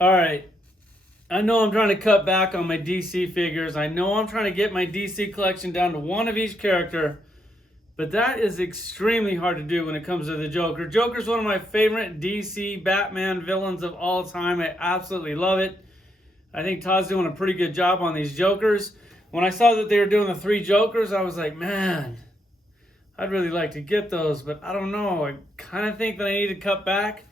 All right. I know I'm trying to cut back on my DC figures. I know I'm trying to get my DC collection down to one of each character. But that is extremely hard to do when it comes to the Joker. Joker's one of my favorite DC Batman villains of all time. I absolutely love it. I think Todd's doing a pretty good job on these Jokers. When I saw that they were doing the 3 Jokers, I was like, man, I'd really like to get those, but I don't know. I kind of think that I need to cut back.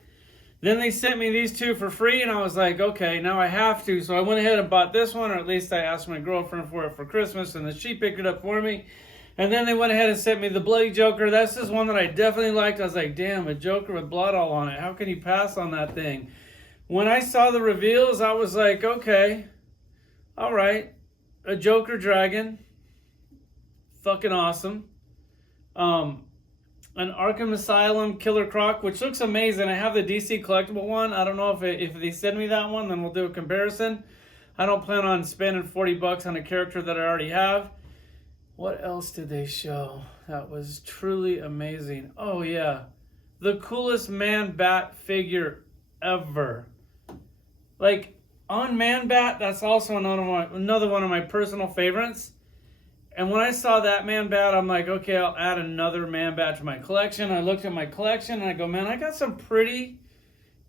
Then they sent me these 2 for free, and I was like, okay, now I have to. So I went ahead and bought this one, or at least I asked my girlfriend for it for Christmas, and then she picked it up for me. And then they went ahead and sent me the Bloody Joker. That's just one that I definitely liked. I was like, damn, a Joker with blood all on it. How can you pass on that thing? When I saw the reveals, I was like, okay, all right. A Joker Dragon. Fucking awesome. An Arkham Asylum Killer Croc, which looks amazing. I have the DC collectible one. I don't know if they send me that one, then we'll do a comparison. I don't plan on spending $40 on a character that I already have. What else did they show that was truly amazing? Oh, yeah. The coolest Man-Bat figure ever. Like, on Man-Bat, that's also another one of my personal favorites. And when I saw that Man-Bat, I'm like, okay, I'll add another Man-Bat to my collection. I looked at my collection, and I go, man, I got some pretty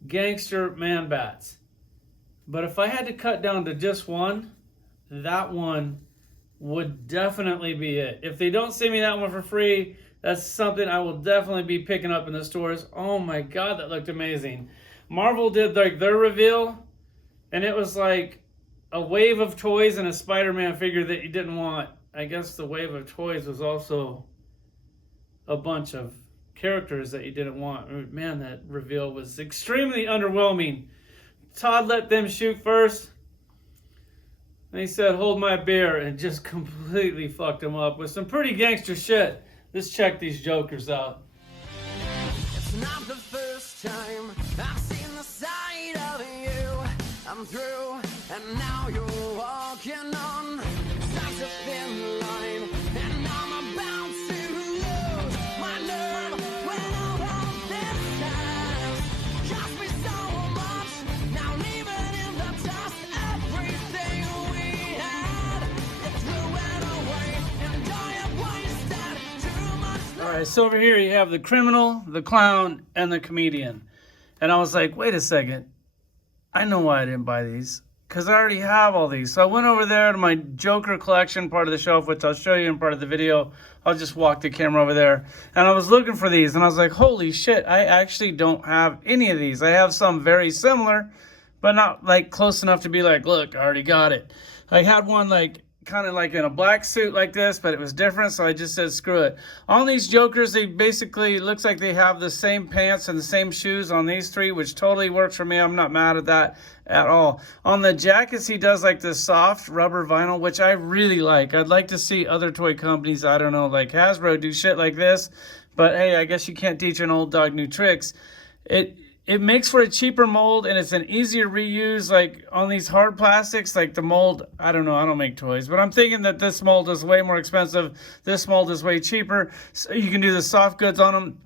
gangster Man-Bats. But if I had to cut down to just one, that one would definitely be it. If they don't send me that one for free, that's something I will definitely be picking up in the stores. Oh my god, that looked amazing. Marvel did like their reveal, and it was like a wave of toys and a Spider-Man figure that you didn't want. I guess the wave of toys was also a bunch of characters that you didn't want. Man, that reveal was extremely underwhelming. Todd let them shoot first. And he said, hold my beer, and just completely fucked him up with some pretty gangster shit. Let's check these Jokers out. It's not the first time I've seen the side of you. I'm through, and now you're walking on such a thin line, and I'm about to lose my nerve when all of this has cost me so much. Now leaving in the dust everything we had. You threw it away, and I have wasted too much. All right, so over here you have the criminal, the clown, and the comedian. And I was like, wait a second. I know why I didn't buy these. Because I already have all these. So I went over there to my Joker collection part of the shelf, which I'll show you in part of the video. I'll just walk the camera over there. And I was looking for these, and I was like, holy shit, I actually don't have any of these. I have some very similar, but not like close enough to be like, look, I already got it. I had one like kind of like in a black suit like this, but it was different, so I just said screw it. On these Jokers, they basically, looks like they have the same pants and the same shoes on these 3, which totally works for me. I'm not mad at that at all. On the jackets, he does like this soft rubber vinyl, which I really like. I'd like to see other toy companies, I don't know, like Hasbro do shit like this, but hey, I guess you can't teach an old dog new tricks. It makes for a cheaper mold, and it's an easier reuse. Like on these hard plastics, like the mold, I don't know, I don't make toys, but I'm thinking that this mold is way more expensive. This mold is way cheaper. So you can do the soft goods on them.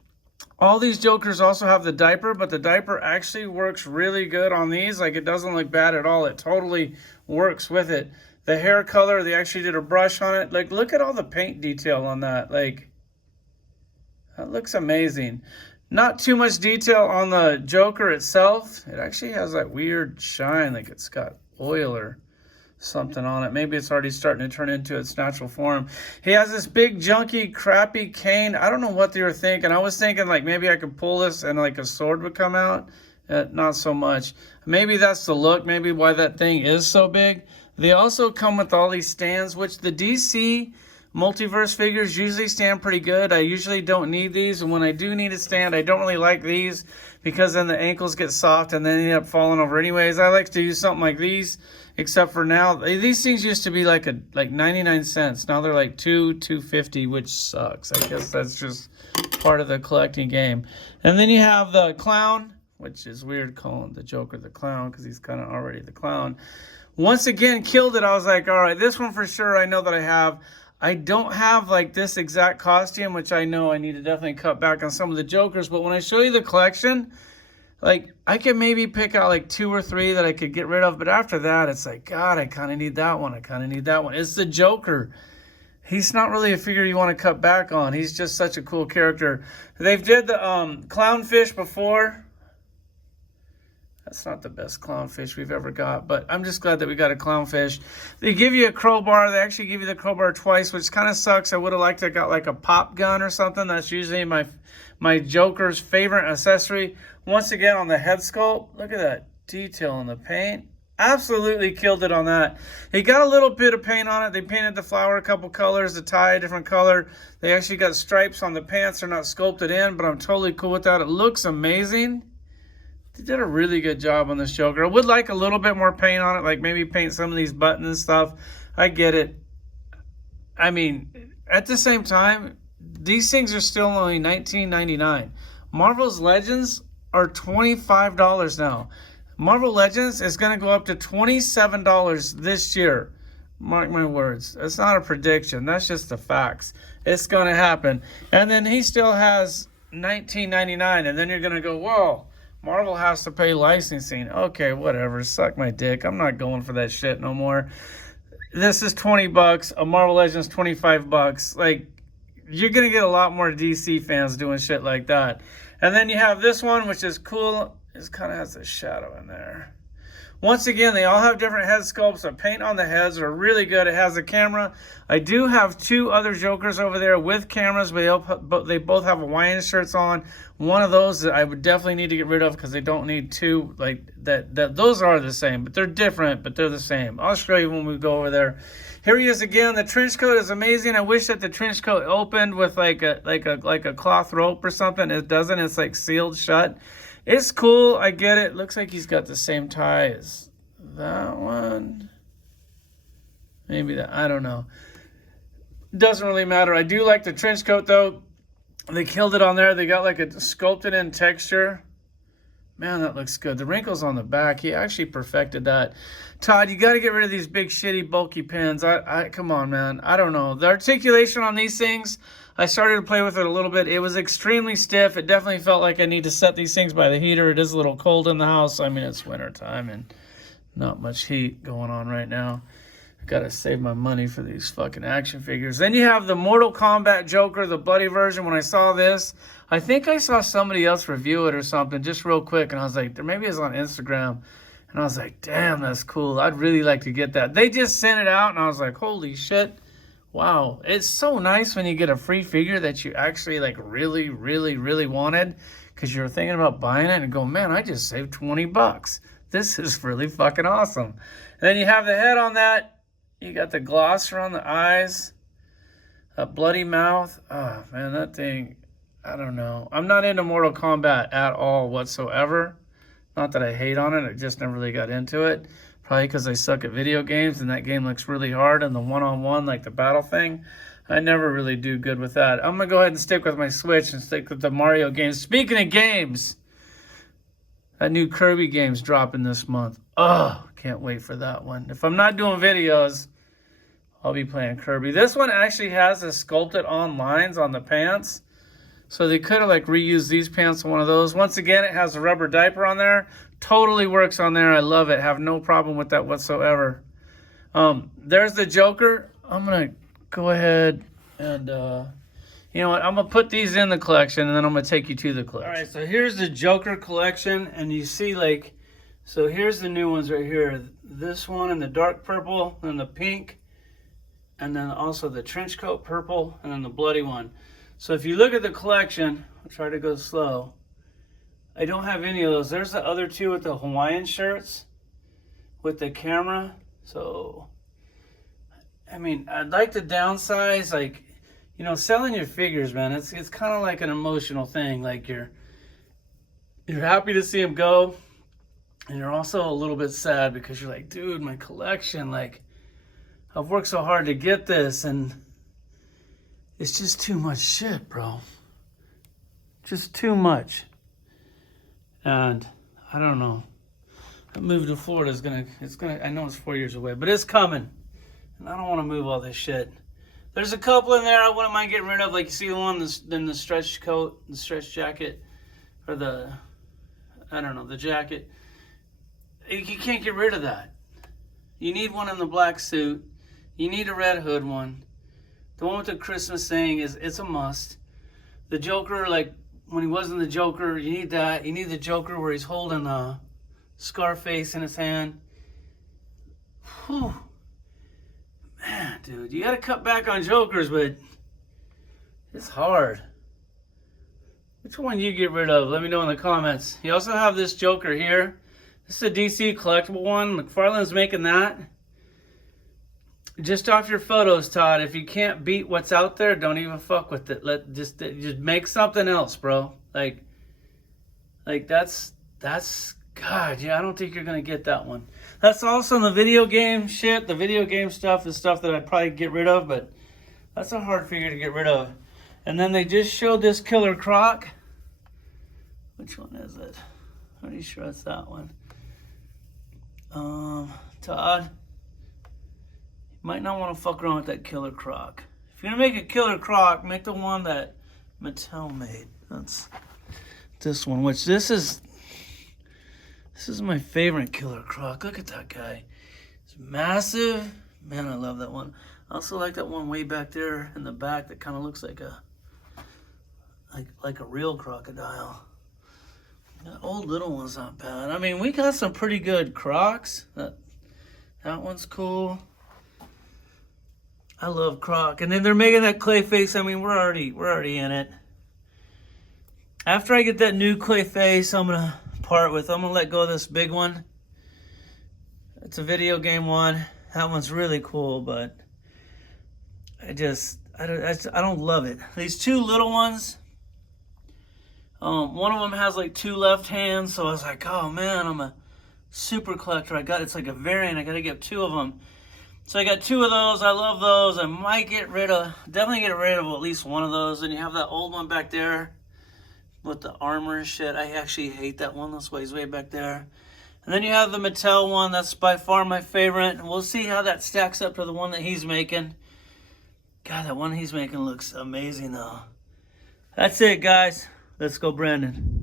All these Jokers also have the diaper, but the diaper actually works really good on these. Like it doesn't look bad at all. It totally works with it. The hair color, they actually did a brush on it. Like look at all the paint detail on that. Like that looks amazing. Not too much detail on the Joker itself. It actually has that weird shine, like it's got oil or something on it. Maybe it's already starting to turn into its natural form. He has this big, junky, crappy cane. I don't know what they were thinking. I was thinking like maybe I could pull this and like a sword would come out. Not so much. Maybe that's the look. Maybe why that thing is so big. They also come with all these stands, which the DC Multiverse figures usually stand pretty good. I usually don't need these, and when I do need a stand, I don't really like these because then the ankles get soft and then they end up falling over anyways. I like to use something like these, except for now, these things used to be like 99 cents. Now they're like $2.50, which sucks. I guess that's just part of the collecting game. And then you have the clown, which is weird calling the Joker the clown because he's kind of already the clown. Once again, killed it. I was like, all right, this one for sure I know that I have. I don't have like this exact costume, which I know I need to definitely cut back on some of the Jokers. But when I show you the collection, Like, I could maybe pick out like 2 or 3 that I could get rid of, but after that, it's like, God, I kind of need that one. I kind of need that one. It's the Joker. He's not really a figure you want to cut back on. He's just such a cool character. They've did the clownfish before. That's not the best clownfish we've ever got, but I'm just glad that we got a clownfish. They give you a crowbar. They actually give you the crowbar twice, which kind of sucks. I would have liked to have got like a pop gun or something. That's usually my Joker's favorite accessory. Once again, on the head sculpt, look at that detail in the paint. Absolutely killed it on that. He got a little bit of paint on it. They painted the flower a couple colors, the tie a different color. They actually got stripes on the pants. They're not sculpted in, but I'm totally cool with that. It looks amazing. They did a really good job on this Joker. I would like a little bit more paint on it, like maybe paint some of these buttons and stuff. I get it. I mean, at the same time, these things are still only $19.99. Marvel's Legends are $25 now. Marvel Legends is going to go up to $27 this year. Mark my words. That's not a prediction. That's just the facts. It's going to happen. And then he still has $19.99. And then you're going to go, whoa, Marvel has to pay licensing. Okay, whatever. Suck my dick. I'm not going for that shit no more. This is $20. A Marvel Legends $25. Like, you're going to get a lot more DC fans doing shit like that. And then you have this one, which is cool. It kind of has a shadow in there. Once again, they all have different head sculpts. The paint on the heads are really good. It has a camera. I do have 2 other Jokers over there with cameras, but they both have Hawaiian shirts on. One of those that I would definitely need to get rid of because they don't need 2 like that. Those are the same, but they're different, but they're the same. I'll show you when we go over there. Here he is again. The trench coat is amazing. I wish that the trench coat opened with like a cloth rope or something. It doesn't. It's like sealed shut. It's cool. I get it. Looks like he's got the same tie as that one. Maybe that. I don't know. Doesn't really matter. I do like the trench coat though. They killed it on there. They got like a sculpted in texture. Man, that looks good. The wrinkles on the back, he actually perfected that. Todd, you got to get rid of these big, shitty, bulky pins. Come on, man. I don't know. The articulation on these things, I started to play with it a little bit. It was extremely stiff. It definitely felt like I need to set these things by the heater. It is a little cold in the house. I mean, it's winter time and not much heat going on right now. I got to save my money for these fucking action figures. Then you have the Mortal Kombat Joker, the bloody version. When I saw this, I think I saw somebody else review it or something just real quick. And I was like, maybe it's on Instagram. And I was like, damn, that's cool. I'd really like to get that. They just sent it out and I was like, holy shit. Wow. It's so nice when you get a free figure that you actually like really, really, really wanted. Because you're thinking about buying it and go, man, I just saved $20. This is really fucking awesome. And then you have the head on that. You got the gloss around the eyes. A bloody mouth. Oh, man, that thing, I don't know. I'm not into Mortal Kombat at all whatsoever. Not that I hate on it. I just never really got into it. Probably because I suck at video games and that game looks really hard. And the one-on-one, like the battle thing, I never really do good with that. I'm going to go ahead and stick with my Switch and stick with the Mario games. Speaking of games, that new Kirby game's dropping this month. Oh, can't wait for that one. If I'm not doing videos, I'll be playing Kirby. This one actually has the sculpted on lines on the pants. So they could have like reused these pants on one of those. Once again, it has a rubber diaper on there. Totally works on there. I love it. Have no problem with that whatsoever. There's the Joker. I'm going to go ahead and, you know what? I'm going to put these in the collection and then I'm going to take you to the collection. All right, so here's the Joker collection. And you see like, so here's the new ones right here. This one in the dark purple and the pink. And then also the trench coat purple and then the bloody one. So if you look at the collection, I'll try to go slow. I don't have any of those. There's the other 2 with the Hawaiian shirts with the camera. So, I mean, I'd like to downsize, like, you know, selling your figures, man. It's kind of like an emotional thing. Like you're happy to see them go, and you're also a little bit sad because you're like, dude, my collection, like, I've worked so hard to get this, and it's just too much shit, bro. Just too much. And I don't know. That move to Florida is I know it's 4 years away, but it's coming. And I don't want to move all this shit. There's a couple in there I wouldn't mind getting rid of. Like you see the one in the stretch coat, the stretch jacket, or I don't know, the jacket. You can't get rid of that. You need one in the black suit. You need a red hood one. The one with the Christmas thing it's a must. The Joker, like when he wasn't the Joker, you need that. You need the Joker where he's holding a Scarface in his hand. Whew. Man, dude, you gotta cut back on Jokers, but it's hard. Which one do you get rid of? Let me know in the comments. You also have this Joker here. This is a DC collectible one. McFarlane's making that. Just off your photos, Todd. If you can't beat what's out there, don't even fuck with it. Just make something else, bro. Like that's God, yeah, I don't think you're gonna get that one. That's also in the video game shit. The video game stuff is stuff that I'd probably get rid of, but that's a hard figure to get rid of. And then they just showed this Killer Croc. Which one is it? I'm pretty sure it's that one. Todd, you might not want to fuck around with that Killer Croc. If you're gonna make a Killer Croc, make the one that Mattel made. That's this one, which this is my favorite Killer Croc. Look at that guy. It's massive. Man, I love that one. I also like that one way back there in the back that kind of looks like a real crocodile. That old little one's not bad. I mean, we got some pretty good Crocs. That one's cool. I love Croc. And then they're making that Clayface. I mean, we're already in it. After I get that new Clayface, I'm gonna let go of this big one. It's a video game one. That one's really cool, but I don't love it. These two little ones. One of them has like two left hands, so I was like, oh man, I'm a super collector. It's like a variant. I gotta get two of them. So I got two of those. I love those. I might definitely get rid of at least one of those. And you have that old one back there with the armor and shit. I actually hate that one. That's why he's way back there. And then you have the Mattel one. That's by far my favorite. And we'll see how that stacks up to the one that he's making. God, that one he's making looks amazing though. That's it, guys. Let's go, Brandon.